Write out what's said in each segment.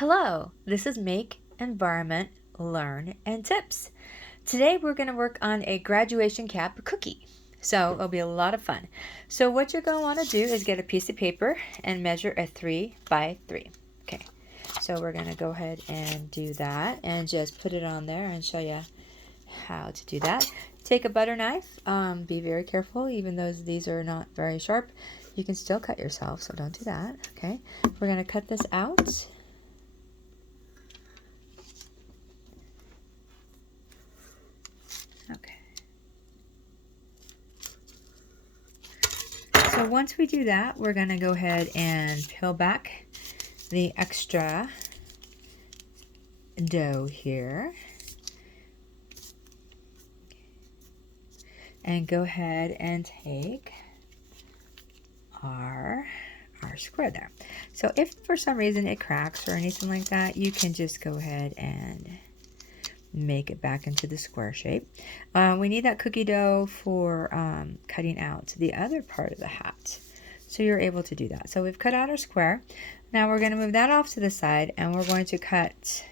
Hello, this is Make, Environment, Learn, and Tips. Today we're going to work on a graduation cap cookie. So it'll be a lot of fun. So what you're going to want to do is get a piece of paper and measure a 3 by 3. Okay, so we're going to go ahead and do that and just put it on there and show you how to do that. Take a butter knife. Be very careful, even though these are not very sharp. You can still cut yourself, so don't do that. Okay, we're going to cut this out. Okay. So once we do that, we're going to go ahead and peel back the extra dough here. And go ahead and take our square there. So if for some reason it cracks or anything like that, you can just go ahead and make it back into the square shape. We need that cookie dough for cutting out the other part of the hat. So you're able to do that. So we've cut out our square. Now we're going to move that off to the side and we're going to cut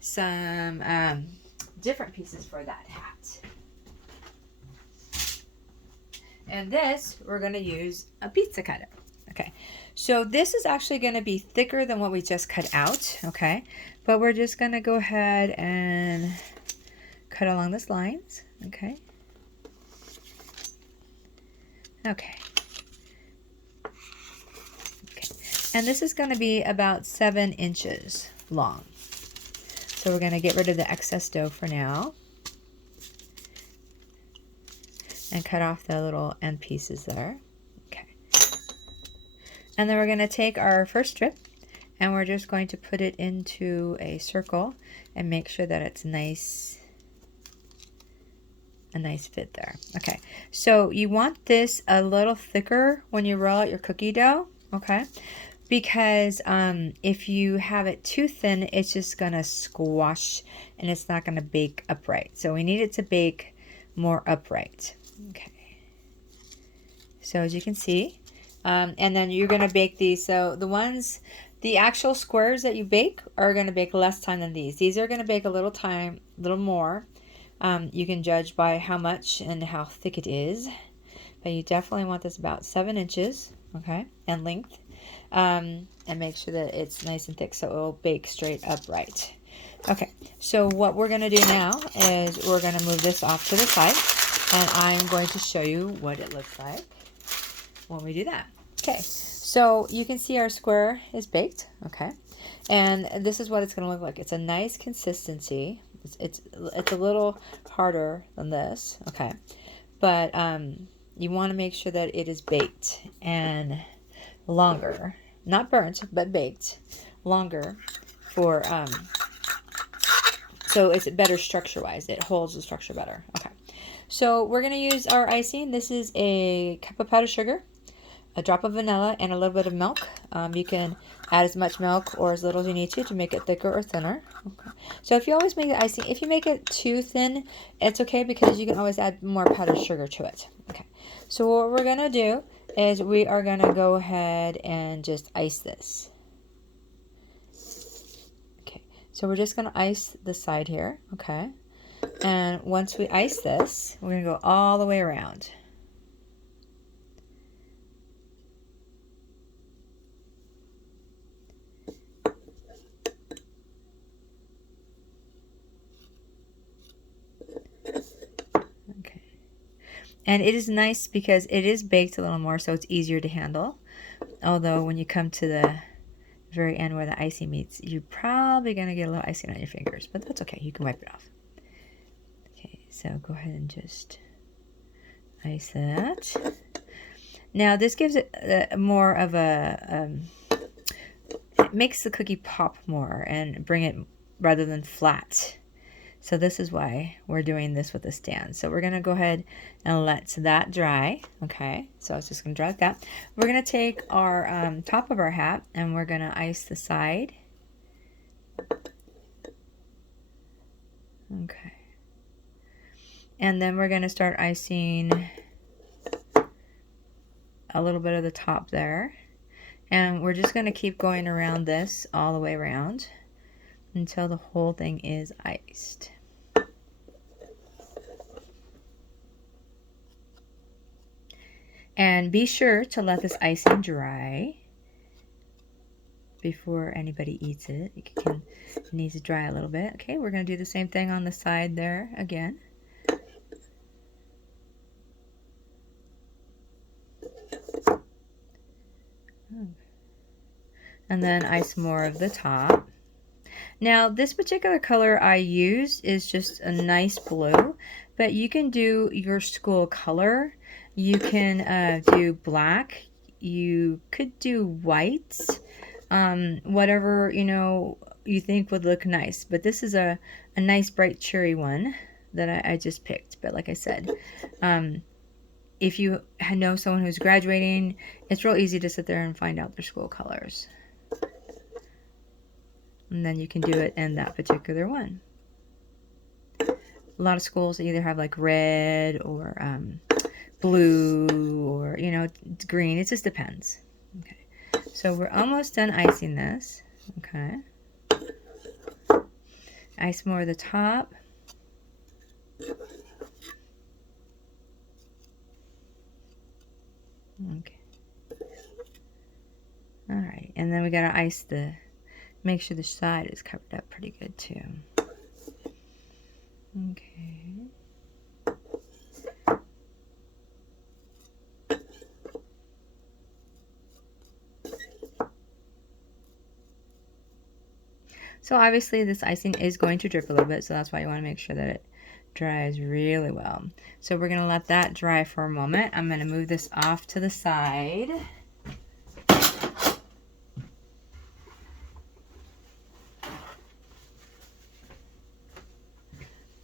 some different pieces for that hat. And this, we're going to use a pizza cutter. Okay, so this is actually going to be thicker than what we just cut out, okay? But we're just going to go ahead and cut along these lines, okay? Okay. Okay. And this is going to be about 7 inches long. So we're going to get rid of the excess dough for now. And cut off the little end pieces there. Okay. And then we're going to take our first strip and we're just going to put it into a circle and make sure that it's a nice fit there. Okay. So you want this a little thicker when you roll out your cookie dough, okay? Because if you have it too thin, it's just going to squash and it's not going to bake upright. So we need it to bake more upright. Okay, so as you can see, and then you're going to bake these. So the actual squares that you bake are going to bake less time than these. These are going to bake a little more. You can judge by how much and how thick it is, but you definitely want this about 7 inches, okay, in length, and make sure that it's nice and thick so it will bake straight upright. Okay, so what we're going to do now is we're going to move this off to the side. And I'm going to show you what it looks like when we do that. Okay, so you can see our square is baked, okay? And this is what it's going to look like. It's a nice consistency. It's a little harder than this, okay? But you want to make sure that it is baked and longer. Not burnt, but baked. Longer for, so it's better structure-wise. It holds the structure better, okay? So we're going to use our icing. This is a cup of powdered sugar, a drop of vanilla, and a little bit of milk. You can add as much milk or as little as you need to make it thicker or thinner. Okay. So if you always make the icing, if you make it too thin, it's okay because you can always add more powdered sugar to it. Okay. So what we're going to do is we are going to go ahead and just ice this. Okay. So we're just going to ice the side here. Okay. And once we ice this, we're going to go all the way around. Okay. And it is nice because it is baked a little more, so it's easier to handle. Although when you come to the very end where the icing meets, you're probably going to get a little icing on your fingers, but that's okay. You can wipe it off. So go ahead and just ice that. Now this gives it more of a, it makes the cookie pop more and bring it rather than flat. So this is why we're doing this with a stand. So we're going to go ahead and let that dry. Okay, so it's just going to dry like that. We're going to take our top of our hat and we're going to ice the side. Okay. And then we're going to start icing a little bit of the top there. And we're just going to keep going around this all the way around until the whole thing is iced. And be sure to let this icing dry before anybody eats it. It needs to dry a little bit. Okay, we're going to do the same thing on the side there again. And then ice more of the top. Now, this particular color I use is just a nice blue, but you can do your school color. You can do black. You could do whites. Whatever, you know, you think would look nice. But this is a nice bright cherry one that I just picked. But like I said, if you know someone who's graduating, it's real easy to sit there and find out their school colors. And then you can do it in that particular one. A lot of schools either have like red or blue or, you know, green. It just depends. Okay. So we're almost done icing this. Okay. Ice more of the top. Okay. All right. And then we got to ice make sure the side is covered up pretty good too. Okay. So obviously this icing is going to drip a little bit, so that's why you want to make sure that it dries really well. So we're going to let that dry for a moment. I'm going to move this off to the side.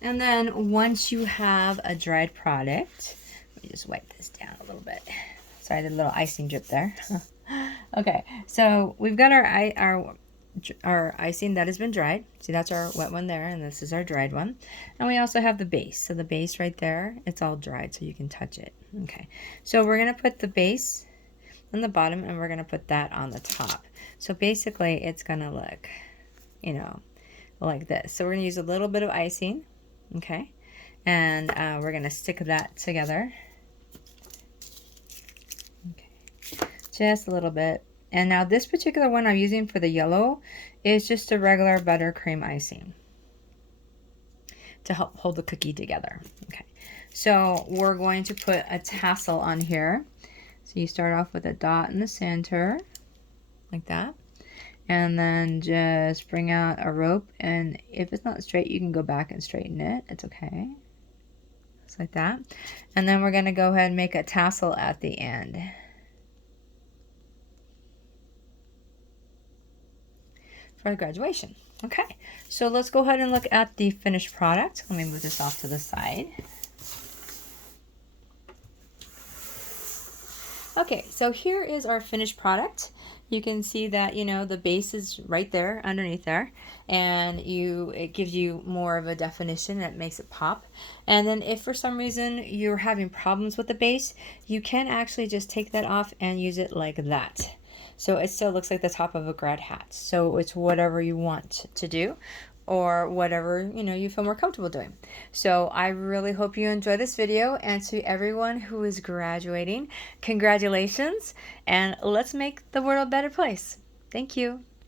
And then once you have a dried product, let me just wipe this down a little bit. Sorry, I did a little icing drip there. Okay, so we've got our icing that has been dried. See, that's our wet one there, and this is our dried one. And we also have the base. So the base right there, it's all dried, so you can touch it. Okay, so we're going to put the base on the bottom, and we're going to put that on the top. So basically, it's going to look, you know, like this. So we're going to use a little bit of icing, okay, and we're going to stick that together. Okay, just a little bit. And now this particular one I'm using for the yellow is just a regular buttercream icing to help hold the cookie together. Okay, so we're going to put a tassel on here. So you start off with a dot in the center, like that. And then just bring out a rope. And if it's not straight, you can go back and straighten it. It's okay. Just like that. And then we're going to go ahead and make a tassel at the end. For graduation. Okay, so let's go ahead and look at the finished product. Let me move this off to the side. Okay, so here is our finished product. You can see that, you know, the base is right there underneath there, and it gives you more of a definition that makes it pop. And then if for some reason you're having problems with the base, you can actually just take that off and use it like that. So it still looks like the top of a grad hat. So it's whatever you want to do, or whatever, you know, you feel more comfortable doing. So I really hope you enjoy this video, and to everyone who is graduating, congratulations, and let's make the world a better place. Thank you.